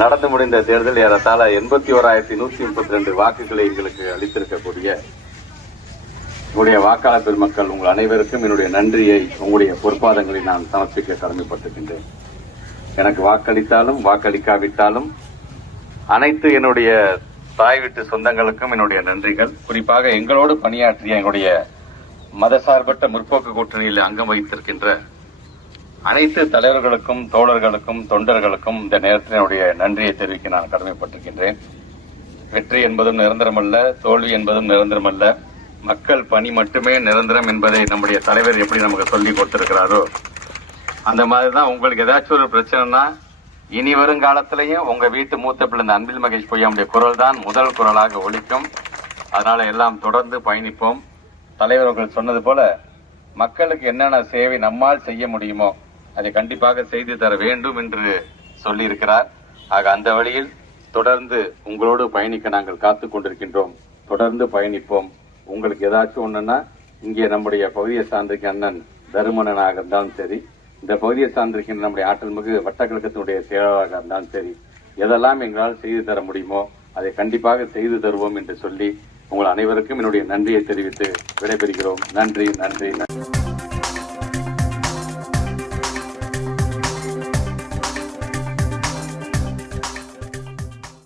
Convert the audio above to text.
நடந்து முடிந்த தேர்தல் ஏறத்தாழ 81,132 வாக்குகளை எங்களுக்கு அளித்திருக்கக்கூடிய உங்களுடைய வாக்காளர் பெருமக்கள் உங்கள் அனைவருக்கும் என்னுடைய நன்றியை உங்களுடைய பொற்பாதங்களில் நான் சமர்ப்பிக்க கடமைப்பட்டிருக்கின்றேன். எனக்கு வாக்களித்தாலும் வாக்களிக்காவிட்டாலும் அனைத்து என்னுடைய தாய் வீட்டு சொந்தங்களுக்கும் என்னுடைய நன்றிகள். குறிப்பாக எங்களோடு பணியாற்றிய எங்களுடைய மதசார்பற்ற முற்போக்கு கூட்டணியில் அங்கம் வகித்திருக்கின்ற அனைத்து தலைவர்களுக்கும் தோழர்களுக்கும் தொண்டர்களுக்கும் இந்த நேரத்தில் என்னுடைய நன்றியை தெரிவிக்க நான் கடமைப்பட்டிருக்கின்றேன். வெற்றி என்பதும் நிரந்தரமல்ல, தோல்வி என்பதும் நிரந்தரமல்ல, மக்கள் பணி மட்டுமே நிரந்தரம் என்பதை நம்முடைய தலைவர் எப்படி நமக்கு சொல்லிக் கொடுத்திருக்கிறாரோ அந்த மாதிரிதான் உங்களுக்கு ஏதாச்சும் ஒரு பிரச்சனைனா இனி வரும் காலத்திலையும் உங்க வீட்டு மூத்த பிள்ளை அன்பில் மகேஷ் பொய்யாவுடைய குரல் தான் முதல் குரலாக ஒலிக்கும். அதனால எல்லாம் தொடர்ந்து பயணிப்போம். தலைவர்கள் சொன்னது போல மக்களுக்கு என்னென்ன சேவை நம்மால் செய்ய முடியுமோ அதை கண்டிப்பாக செய்து தர வேண்டும் என்று சொல்லியிருக்கிறார். ஆக அந்த வழியில் தொடர்ந்து உங்களோடு பயணிக்க நாங்கள் காத்துக் கொண்டிருக்கின்றோம். தொடர்ந்து பயணிப்போம். உங்களுக்கு ஏதாச்சும் ஒண்ணுன்னா இங்கே நம்முடைய பகுதியை சார்ந்திருக்க அண்ணன் தருமணனாக இருந்தாலும் சரி, இந்த பகுதியை சார்ந்திருக்கின்ற நம்முடைய ஆற்றல் மிகு வட்டக்கழகத்தினுடைய செயலாளராக இருந்தாலும் சரி, எதெல்லாம் எங்களால் செய்து தர முடியுமோ அதை கண்டிப்பாக செய்து தருவோம் என்று சொல்லி உங்கள் அனைவருக்கும் என்னுடைய நன்றியை தெரிவித்து விடைபெறுகிறோம். நன்றி நன்றி நன்றி.